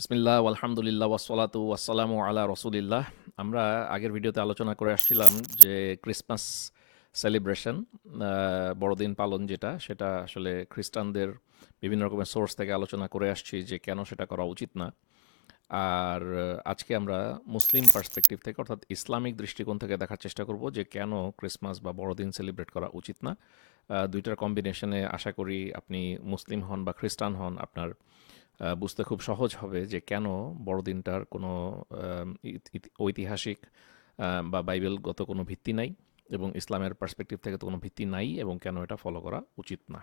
বিসমিল্লাহ, আলহামদুলিল্লাহ, ওয়াসসালাতু ওয়াসসালামু আলা রসুলিল্লাহ। আমরা আগের ভিডিওতে আলোচনা করে আসছিলাম যে ক্রিসমাস সেলিব্রেশন বড়দিন পালন যেটা, সেটা আসলে খ্রিস্টানদের বিভিন্ন রকমের সোর্স থেকে আলোচনা করে আসছি যে কেন সেটা করা উচিত না। আর আজকে আমরা মুসলিম পার্সপেক্টিভ থেকে, অর্থাৎ ইসলামিক দৃষ্টিকোণ থেকে দেখার চেষ্টা করব যে কেন ক্রিসমাস বা বড়দিন সেলিব্রেট করা উচিত না। দুইটার কম্বিনেশনে আশা করি আপনি মুসলিম হন বা খ্রিস্টান হন, আপনার বুঝতে খুব সহজ হবে যে কেন বড়দিনটার কোনো ঐতিহাসিক বা বাইবেলগত কোনো ভিত্তি নাই এবং ইসলামের পার্সপেক্টিভ থেকে তো কোনো ভিত্তি নাই এবং কেন এটা ফলো করা উচিত না।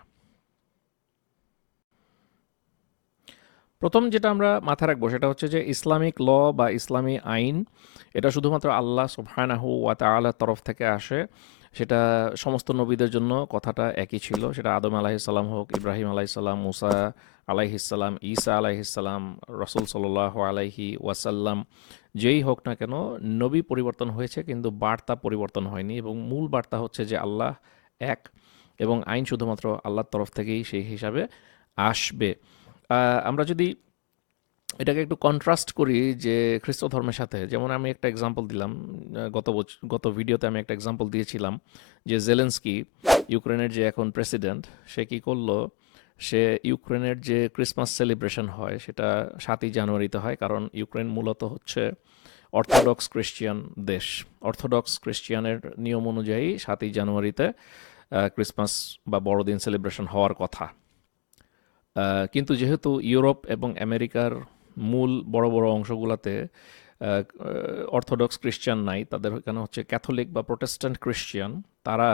প্রথম যেটা আমরা মাথায় রাখব সেটা হচ্ছে যে ইসলামিক ল বা ইসলামী আইন, এটা শুধুমাত্র আল্লাহ সুবহানাহু ওয়া তাআলার তরফ থেকে আসে। সেটা সমস্ত নবীদের জন্য কথাটা একই ছিল। সেটা আদম আলাহিসাল্লাম হোক, ইব্রাহিম আলাইসাল্লাম মুসা আলাইহিসাল্লাম ঈসা আলাইহিসাল্লাম রসুল সাল্লাহ আলাইহি ওয়াসাল্লাম, যেই হোক না কেন, নবী পরিবর্তন হয়েছে কিন্তু বার্তা পরিবর্তন হয়নি এবং মূল বার্তা হচ্ছে যে আল্লাহ এক এবং আইন শুধুমাত্র আল্লাহর তরফ থেকেই সেই হিসাবে আসবে। আমরা যদি এটাকে একটু কন্ট্রাস্ট করি যে খ্রিস্ট ধর্মের সাথে, যেমন আমি একটা এক্সাম্পল দিলাম গত গত ভিডিওতে আমি একটা এক্সাম্পল দিয়েছিলাম যে জেলেন্সকি ইউক্রেনের যে এখন প্রেসিডেন্ট সে কি করল? সে ইউক্রেনের যে ক্রিসমাস সেলিব্রেশন হয়, সেটা সাতই জানুয়ারিতে হয়, কারণ ইউক্রেন মূলত হচ্ছে অর্থোডক্স ক্রিশ্চিয়ান দেশ। অর্থোডক্স ক্রিশ্চিয়ানের নিয়ম অনুযায়ী সাতই জানুয়ারিতে ক্রিসমাস বা বড়দিন সেলিব্রেশন হওয়ার কথা। কিন্তু যেহেতু ইউরোপ এবং আমেরিকার মূল বড় বড় অংশগুলোতে অর্থোডক্স ক্রিশ্চিয়ান নাই, তাদের এখানে হচ্ছে ক্যাথলিক বা প্রোটেস্ট্যান্ট ক্রিশ্চিয়ান তারা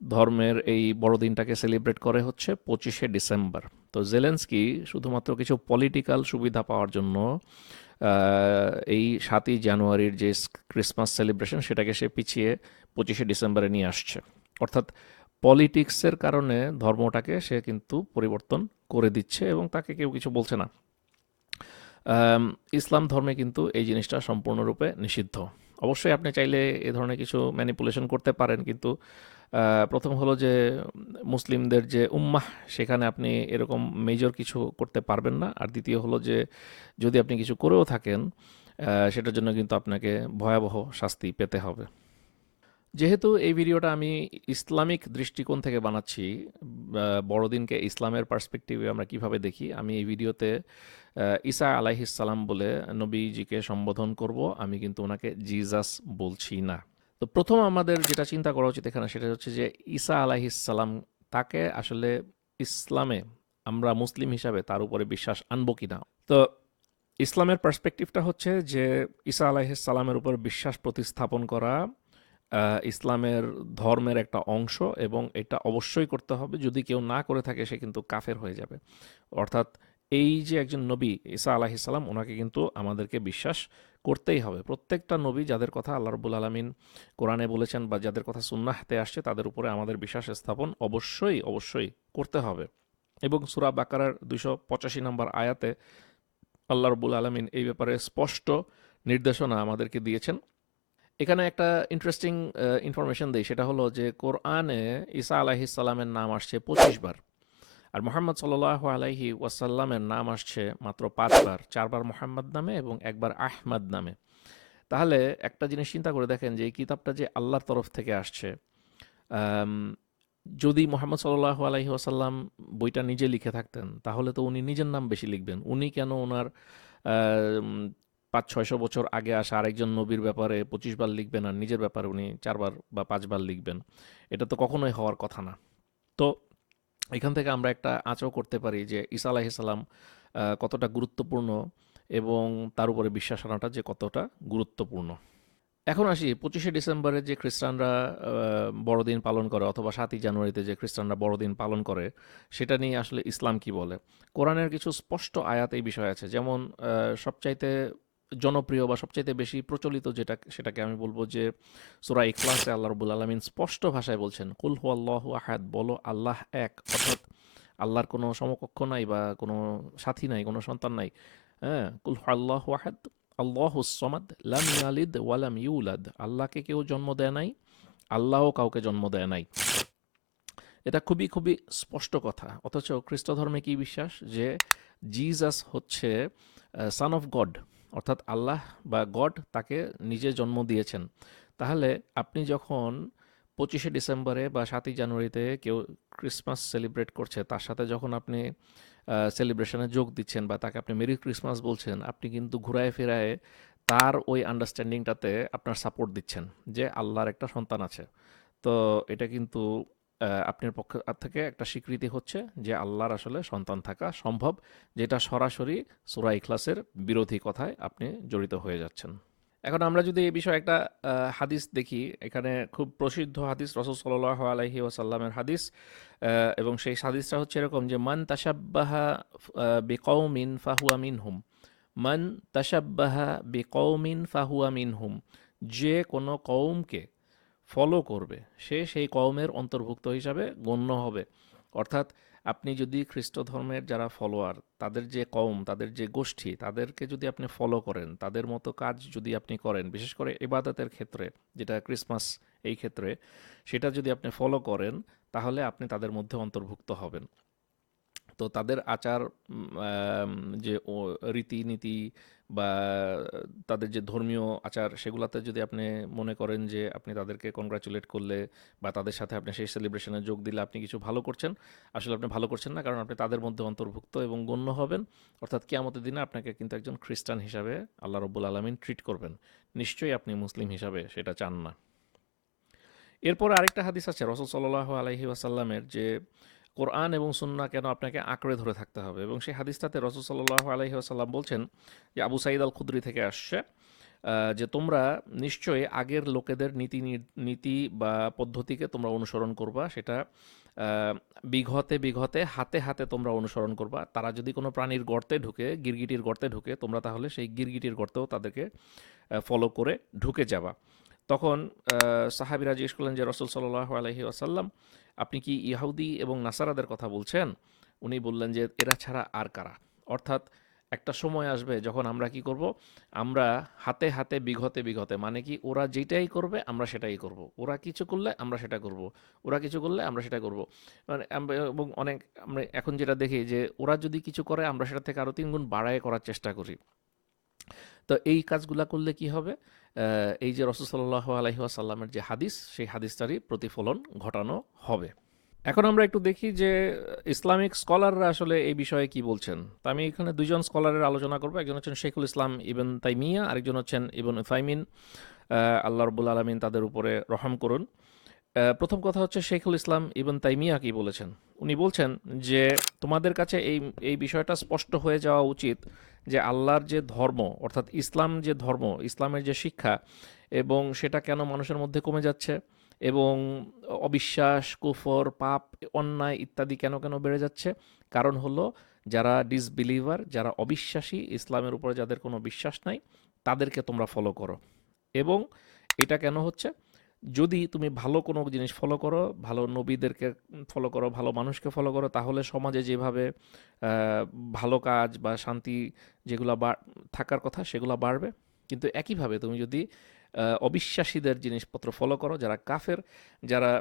ধর্মের এই বড়দিনটাকে সেলিব্রেট করে হচ্ছে পঁচিশে ডিসেম্বর। তো জেলেন্সকি শুধুমাত্র কিছু পলিটিক্যাল সুবিধা পাওয়ার জন্য এই সাতই জানুয়ারির যে ক্রিসমাস সেলিব্রেশন, সেটাকে সে পিছিয়ে পঁচিশে ডিসেম্বরে নিয়ে আসছে। অর্থাৎ পলিটিক্সের কারণে ধর্মটাকে সে কিন্তু পরিবর্তন করে দিচ্ছে এবং তাকে কেউ কিছু বলছে না। ইসলাম ধর্মে কিন্তু এই জিনিসটা সম্পূর্ণরূপে নিষিদ্ধ। অবশ্যই আপনি চাইলে এ ধরনের কিছু ম্যানিপুলেশন করতে পারেন, কিন্তু প্রথম হলো যে, মুসলিমদের যে উম্মাহ, সেখানে আপনি এরকম মেজর কিছু করতে পারবেন না। আর দ্বিতীয় হলো যে, যদি আপনি কিছু করেও থাকেন সেটার জন্য কিন্তু আপনাকে ভয়াবহ শাস্তি পেতে হবে। যেহেতু এই ভিডিওটা আমি ইসলামিক দৃষ্টিকোণ থেকে বানাচ্ছি বড়দিনকে ইসলামের পার্সপেক্টিভে আমরা কীভাবে দেখি, আমি এই ভিডিওতে ঈসা আলাইহিসসালাম বলে নবীজিকে সম্বোধন করব, আমি কিন্তু ওনাকে জিজাস বলছি না। তো প্রথম আমাদের যেটা চিন্তা করা উচিত এখানে সেটা হচ্ছে যে ঈসা আলাইহিসসালাম তাকে আসলে ইসলামে আমরা মুসলিম হিসাবে তার উপরে বিশ্বাস আনব কিনা? তো ইসলামের পার্সপেক্টিভটা হচ্ছে যে ঈসা আলাইহিসসালামের উপর বিশ্বাস প্রতিস্থাপন করা ইসলামের ধর্মের একটা অংশ এবং এটা অবশ্যই করতে হবে। যদি কেউ না করে থাকে, সে কিন্তু কাফের হয়ে যাবে। অর্থাৎ এই যে একজন নবী ঈসা আলাহিসাল্লাম ওনাকে কিন্তু আমাদেরকে বিশ্বাস করতেই হবে। প্রত্যেকটা নবী যাদের কথা আল্লাহ রবুল আলমিন কোরআনে বলেছেন বা যাদের কথা সুন্নাহতে আসছে, তাদের উপরে আমাদের বিশ্বাস স্থাপন অবশ্যই অবশ্যই করতে হবে। এবং সুরা বাকারার দুশো পঁচাশি নম্বর আয়াতে আল্লাহ রবুল আলমিন এই ব্যাপারে স্পষ্ট নির্দেশনা আমাদেরকে দিয়েছেন। এখানে একটা ইন্টারেস্টিং ইনফরমেশন দেই, সেটা হলো যে কোরআনে ঈসা আলাহিসাল্লামের নাম আসছে পঁচিশ বার। আর মোহাম্মদ সাল্লাহ আলাইহি ওয়াসাল্লামের নাম আসছে মাত্র পাঁচবার চারবার মোহাম্মদ নামে এবং একবার আহমদ নামে। তাহলে একটা জিনিস চিন্তা করে দেখেন যে এই কিতাবটা যে আল্লাহর তরফ থেকে আসছে যদি মোহাম্মদ সাল্লাহ আলাইহি ওয়াসাল্লাম বইটা নিজে লিখে থাকতেন, তাহলে তো উনি নিজের নাম বেশি লিখবেন। উনি কেন ওনার পাঁচ, ছয়শো বছর আগে আসা আরেকজন নবীর ব্যাপারে পঁচিশ বার লিখবেন আর নিজের ব্যাপারে উনি চারবার বা পাঁচবার লিখবেন। এটা তো কখনোই হওয়ার কথা না। তো এখান থেকে আমরা একটা আঁচও করতে পারি যে ঈসা আলাহিসাল্লাম কতটা গুরুত্বপূর্ণ এবং তার উপরে বিশ্বাস আনাটা যে কতটা গুরুত্বপূর্ণ। এখন আসি, পঁচিশে ডিসেম্বরে যে খ্রিস্টানরা বড়দিন পালন করে অথবা সাতই জানুয়ারিতে যে খ্রিস্টানরা বড়দিন পালন করে, সেটা নিয়ে আসলে ইসলাম কি বলে? কোরআনের কিছু স্পষ্ট আয়াত এই বিষয় আছে। যেমন সবচাইতে জনপ্রিয় বা সবচাইতে বেশি প্রচলিত যেটা, সেটাকে আমি বলব যে সুরা ইখলাসে আল্লাহ রবুল আলমিন স্পষ্ট ভাষায় বলছেন, কুল হু আল্লাহ আহাদ বলো আল্লাহ এক, অর্থাৎ আল্লাহর কোনো সমকক্ষ নাই বা কোনো সাথী নাই, কোনো সন্তান নাই। হ্যাঁ কুল হু আল্লাহ আহাদ আল্লাহ সমাদ লাম ইয়ালিদ ওয়ালাম ইউলাদ আল্লাহকে কেউ জন্ম দেয় নাই আল্লাহও কাউকে জন্ম দেয় নাই এটা খুবই খুবই স্পষ্ট কথা। অথচ খ্রিস্ট ধর্মে কি বিশ্বাস? যে জিজাস হচ্ছে সান অফ গড অর্থাৎ আল্লাহ বা গড তাকে নিজে জন্ম দিয়েছেন। তাহলে আপনি যখন পঁচিশে ডিসেম্বরে বা সাতই জানুয়ারিতে কেউ ক্রিসমাস সেলিব্রেট করছে, তার সাথে যখন আপনি সেলিব্রেশনে যোগ দিচ্ছেন বা তাকে আপনি মেরি ক্রিসমাস বলছেন, আপনি কিন্তু ঘুরায় ফেরায় তার ওই আন্ডারস্ট্যান্ডিংটাতে আপনার সাপোর্ট দিচ্ছেন যে আল্লাহর একটা সন্তান আছে। তো এটা কিন্তু আপনার পক্ষ থেকে একটা স্বীকৃতি হচ্ছে যে আল্লাহর আসলে সন্তান থাকা সম্ভব, যেটা সরাসরি সুরা ইখলাসের বিরোধী কথায় আপনি জড়িত হয়ে যাচ্ছেন। এখন আমরা যদি এই বিষয়ে একটা হাদিস দেখি, এখানে খুব প্রসিদ্ধ হাদিস রসুল সাল্লাহ আলহি ওয়াসাল্লামের হাদিস এবং সেই হাদিসটা হচ্ছে এরকম যে, মান তাসাব্বাহা বিকৌমিন ফাহুয়া মিন হুম মান তাসাব্বাহা বিকৌমিন ফাহুয়া মিনহুম। যে কোনো কৌমকে ফলো করবে। সে সেই কওমের অন্তর্ভুক্ত হিসাবে গণ্য হবে। অর্থাৎ আপনি যদি খ্রিস্ট ধর্মের যারা ফলোয়ার তাদের যে কম তাদের যে গোষ্ঠী, তাদেরকে যদি আপনি ফলো করেন, তাদের মতো কাজ যদি আপনি করেন, বিশেষ করে ইবাদতের ক্ষেত্রে, যেটা ক্রিসমাস এই ক্ষেত্রে, সেটা যদি আপনি ফলো করেন, তাহলে আপনি তাদের মধ্যে অন্তর্ভুক্ত হবেন। তো তাদের আচার যে রীতিনীতি বা তাদের যে ধর্মীয় আচার সেগুলাতে যদি আপনি মনে করেন যে আপনি তাদেরকে কংগ্রাচুলেট করলে বা তাদের সাথে আপনি সেই সেলিব্রেশনে যোগ দিলে আপনি কিছু ভালো করছেন, আসলে আপনি ভালো করছেন না কারণ আপনি তাদের মধ্যে অন্তর্ভুক্ত এবং গণ্য হবেন। অর্থাৎ কিয়ামতের দিনে আপনাকে কিন্তু একজন খ্রিস্টান হিসাবে আল্লাহ রব্বুল আলমিন ট্রিট করবেন। নিশ্চয়ই আপনি মুসলিম হিসাবে সেটা চান না। এরপর আরেকটা হাদিস আছে, রসুল সাল্লাহ আলহি ওয়াসাল্লামের যে কোরআন এবং সুন্না কেন আপনাকে আঁকড়ে ধরে থাকতে হবে? এবং সেই হাদিসটাতে রসুল সাল্লাহ আলহি আসাল্লাম বলছেন যে, আবু সাইদ আল খুদ্রি থেকে আসছে যে তোমরা নিশ্চয়ই আগের লোকেদের নীতি নীতি বা পদ্ধতিকে তোমরা অনুসরণ করবা। সেটা বিঘতে বিঘতে, হাতে হাতে তোমরা অনুসরণ করবা। তারা যদি কোনো প্রাণীর গর্তে ঢুকে, গিরগিটির গর্তে ঢুকে, তোমরা তাহলে সেই গিরগিটির গর্তেও তাদেরকে ফলো করে ঢুকে যাবা। তখন সাহাবিরা জিজ্ঞেস করলেন যে, রসুল সাল্লাহ আলহি আসাল্লাম আপনি কি ইহুদি এবং নাসারাদের কথা বলছেন? উনি বললেন যে, এরা ছাড়া আর কারা? অর্থাৎ একটা সময় আসবে যখন আমরা কি করব? আমরা হাতে হাতে, বিঘতে বিঘতে মানে কি ওরা যেটাই করবে, আমরা সেটাই করব। ওরা কিছু করলে আমরা সেটা করব। ওরা কিছু করলে আমরা সেটা করব। মানে এবং অনেক, আমরা এখন যেটা দেখি যে, ওরা যদি কিছু করে, আমরা সেটা থেকে আরও তিন গুণ বাড়ায় করার চেষ্টা করি। তো এই কাজগুলা করলে কি হবে? এই যে রসুল্লাহ আলহিহাসাল্লামের যে হাদিস, সেই হাদিসটারই প্রতিফলন ঘটানো হবে। এখন আমরা একটু দেখি যে ইসলামিক স্কলাররা আসলে এই বিষয়ে কি বলছেন। তো আমি এখানে দুইজন স্কলারের আলোচনা করব, একজন হচ্ছেন শেখুল ইসলাম ইবেন তাইমিয়া, আরেকজন হচ্ছেন ইবন ফাইমিন আল্লাহ রবুল আলমিন তাদের উপরে রহম করুন। প্রথম কথা হচ্ছে শেখুল ইসলাম ইবন তাইমিয়া কি বলেছেন? উনি বলছেন যে, তোমাদের কাছে এই এই বিষয়টা স্পষ্ট হয়ে যাওয়া উচিত যে আল্লাহর যে ধর্ম, অর্থাৎ ইসলাম যে ধর্ম, ইসলামের যে শিক্ষা, এবং সেটা কেন মানুষের মধ্যে কমে যাচ্ছে? এবং অবিশ্বাস, কুফর, পাপ, অন্যায় ইত্যাদি কেন কেন বেড়ে যাচ্ছে? কারণ হলো যারা ডিসবিলিভার যারা অবিশ্বাসী, ইসলামের উপরে যাদের কোনো বিশ্বাস নাই, তাদেরকে তোমরা ফলো করো। এবং এটা কেন হচ্ছে? যদি তুমি ভালো কোনো জিনিস ফলো করো, ভালো নবীদেরকে ফলো করো, ভালো মানুষকে ফলো করো, তাহলে সমাজে যেভাবে ভালো কাজ বা শান্তি যেগুলো থাকার কথা সেগুলো বাড়বে। কিন্তু একইভাবে তুমি যদি অবিশ্বাসীদের জিনিসপত্র ফলো করো, যারা কাফের, যারা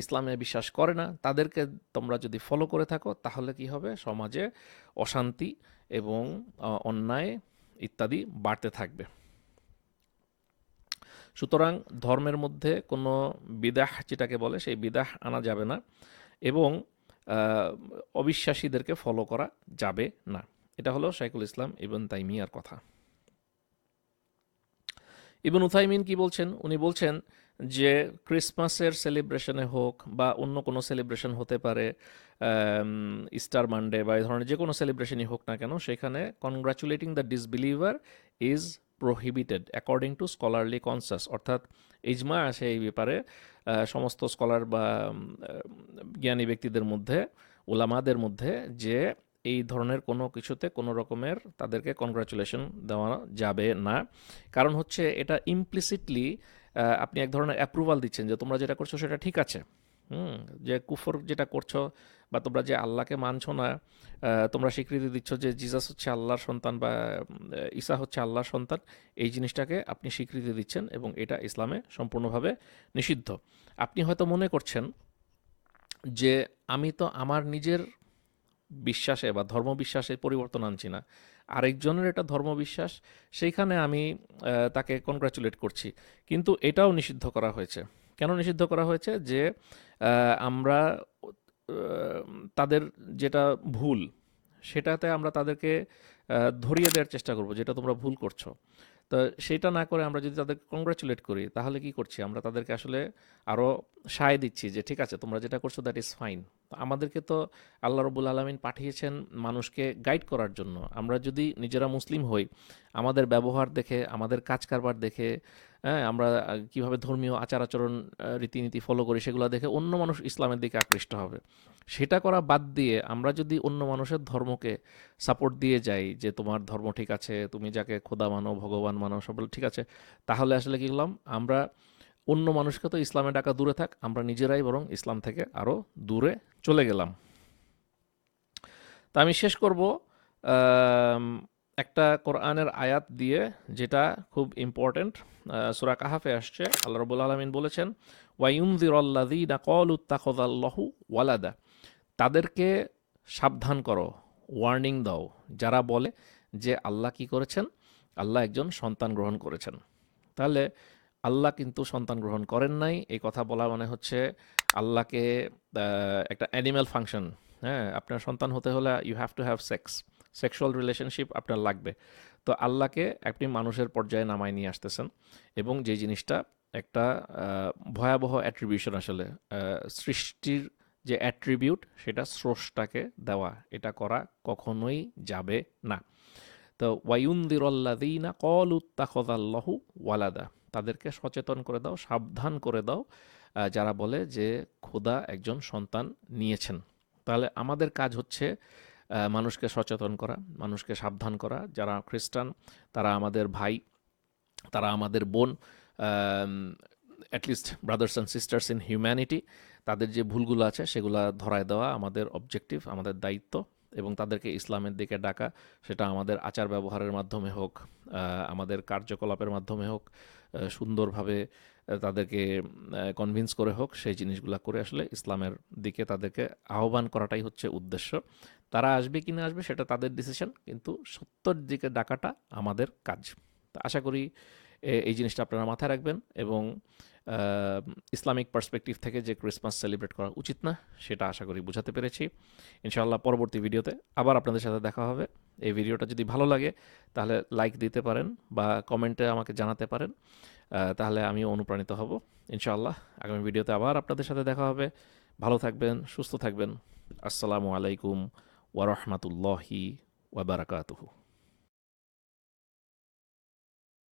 ইসলামে বিশ্বাস করে না, তাদেরকে তোমরা যদি ফলো করে থাকো, তাহলে কি হবে? সমাজে অশান্তি এবং অন্যায় ইত্যাদি বাড়তে থাকবে। সুতরাং ধর্মের মধ্যে কোনো বিদাহ যেটাকে বলে সেই বিদাহ আনা যাবে না এবং অবিশ্বাসীদেরকে ফলো করা যাবে না। এটা হলো শাইকুল ইসলাম ইবন তাইমিয়ার কথা। ইবন উথাইমিন কি বলছেন? উনি বলছেন যে ক্রিসমাসের সেলিব্রেশনে হোক বা অন্য কোনো সেলিব্রেশন হতে পারে ইস্টার মানডে বা এই ধরনের যে কোনো সেলিব্রেশনই হোক না কেন, সেখানে congratulating the disbeliever is prohibited according to scholarly consensus অর্থাৎ ইজমা আছে এই ব্যাপারে সমস্ত স্কলার বা জ্ঞানী ব্যক্তিদের মধ্যে ওলামাদের মধ্যে, যে এই ধরনের কোনো কিছুতে কোনো রকমের তাদেরকে কনগ্রাচুলেশন দেওয়া যাবে না। কারণ হচ্ছে এটা ইমপ্লিসিটলি আপনি এক ধরনের অ্যাপ্রুভাল দিচ্ছেন যে তোমরা যেটা করছ সেটা ঠিক আছে। হুম, যে কুফর যেটা করছ বা তোমরা যে আল্লাহকে মানছো না তোমরা স্বীকৃতি দিচ্ছ যে জিজাস হচ্ছে আল্লাহর সন্তান বা ঈসা হচ্ছে আল্লাহর সন্তান, এই জিনিসটাকে আপনি স্বীকৃতি দিচ্ছেন এবং এটা ইসলামে সম্পূর্ণভাবে নিষিদ্ধ। আপনি হয়তো মনে করছেন যে আমি তো আমার নিজের বিশ্বাসে বা ধর্মবিশ্বাসে পরিবর্তন আনছি না। আরেকজনের এটা ধর্মবিশ্বাস, সেইখানে আমি তাকে কনগ্রাচুলেট করছি। কিন্তু এটাও নিষিদ্ধ করা হয়েছে। কেন নিষিদ্ধ করা হয়েছে? যে আমরা তাদের যেটা ভুল, সেটাতে আমরা তাদেরকে ধরিয়ে দেওয়ার চেষ্টা করব, যেটা তোমরা ভুল করছ। তো সেটা না করে আমরা যদি তাদেরকে কংগ্রাচুলেট করি, তাহলে কি করছি? আমরা তাদেরকে আসলে আরও সায় দিচ্ছি যে, ঠিক আছে, তোমরা যেটা করছ দ্যাট ইজ ফাইন আমাদেরকে তো আল্লাহ রবুল আলমিন পাঠিয়েছেন মানুষকে গাইড করার জন্য। আমরা যদি নিজেরা মুসলিম হই, আমাদের ব্যবহার দেখে, আমাদের কাজ কারবার দেখে হ্যাঁ আমরা কীভাবে ধর্মীয় আচার আচরণ রীতিনীতি ফলো করি সেগুলো দেখে অন্য মানুষ ইসলামের দিকে আকৃষ্ট হবে। সেটা করা বাদ দিয়ে আমরা যদি অন্য মানুষের ধর্মকে সাপোর্ট দিয়ে যাই যে তোমার ধর্ম ঠিক আছে, তুমি যাকে খোদা মানো, ভগবান মানো, সব ঠিক আছে, তাহলে আসলে কি করলাম? আমরা অন্য মানুষকে তো ইসলামে ডাকা দূরে থাক, আমরা নিজেরাই বরং ইসলাম থেকে আরও দূরে চলে গেলাম। তা আমি শেষ করব একটা কোরআনের আয়াত দিয়ে যেটা খুব ইম্পর্ট্যান্ট সুরা কাহাফে আসছে, আল্লাহ রবুল আলমিন বলেছেন আল্লাদিনা কল উত্তাখদাল্লাহু ওয়ালাদা তাদেরকে সাবধান করো ওয়ার্নিং দাও। যারা বলে যে আল্লাহ কি করেছেন, আল্লাহ একজন সন্তান গ্রহণ করেছেন। তাহলে আল্লাহ কিন্তু সন্তান গ্রহণ করেন নাই, এই কথা বলা মানে হচ্ছে আল্লাহকে একটা অ্যানিম্যাল ফাংশন হ্যাঁ আপনার সন্তান হতে হলে you have to have sex sexual relationship আপনার লাগবে। তো আল্লাহকে আপনি মানুষের পর্যায়ে নামায় নিয়ে আসতেছেন এবং যে জিনিসটা একটা ভয়াবহ অ্যাট্রিবিউশন আসলে সৃষ্টির যে অ্যাট্রিবিউট সেটা স্রষ্টাকে দেওয়া, এটা করা কখনোই যাবে না। তো ওয়ায়ুন্দিরল্লাদিনা কল উত্তাখদাল্লাহু ওয়ালাদা, তাদেরকে সচেতন করে দাও, সাবধান করে দাও যারা বলে যে খোদা একজন সন্তান নিয়েছেন। তাহলে আমাদের কাজ হচ্ছে মানুষকে সচেতন করা, মানুষকে সাবধান করা। যারা খ্রিস্টান, তারা আমাদের ভাই, তারা আমাদের বোন at least brothers and sisters in humanity তাদের যে ভুলগুলো আছে সেগুলো ধরায় দেওয়া আমাদের অবজেক্টিভ আমাদের দায়িত্ব। এবং তাদেরকে ইসলামের দিকে ডাকা, সেটা আমাদের আচার ব্যবহারের মাধ্যমে হোক আমাদের কার্যকলাপের মাধ্যমে হোক সুন্দরভাবে তাদেরকে কনভিন্স করে হোক, সেই জিনিসগুলো করে আসলে ইসলামের দিকে তাদেরকে আহ্বান করাটাই হচ্ছে উদ্দেশ্য। তারা আসবে কি না আসবে সেটা তাদের ডিসিশন কিন্তু সত্যর দিকে ডাকাটা আমাদের কাজ। আশা করি এই জিনিসটা আপনারা মাথায় রাখবেন এবং ইসলামিক পার্সপেক্টিভ থেকে যে ক্রিসমাস সেলিব্রেট করা উচিত না, সেটা আশা করি বুঝাতে পেরেছি। ইনশাআল্লাহ পরবর্তী ভিডিওতে আবার আপনাদের সাথে দেখা হবে। এই ভিডিওটা যদি ভালো লাগে, তাহলে লাইক দিতে পারেন বা কমেন্টে আমাকে জানাতে পারেন। তাহলে আমিও অনুপ্রাণিত হব। ইনশাআল্লাহ আগামী ভিডিওতে আবার আপনাদের সাথে দেখা হবে। ভালো থাকবেন, সুস্থ থাকবেন। আসসালামু আলাইকুম ওয়ারহমাতুল্লাহি ওয়াবারাকাতুহু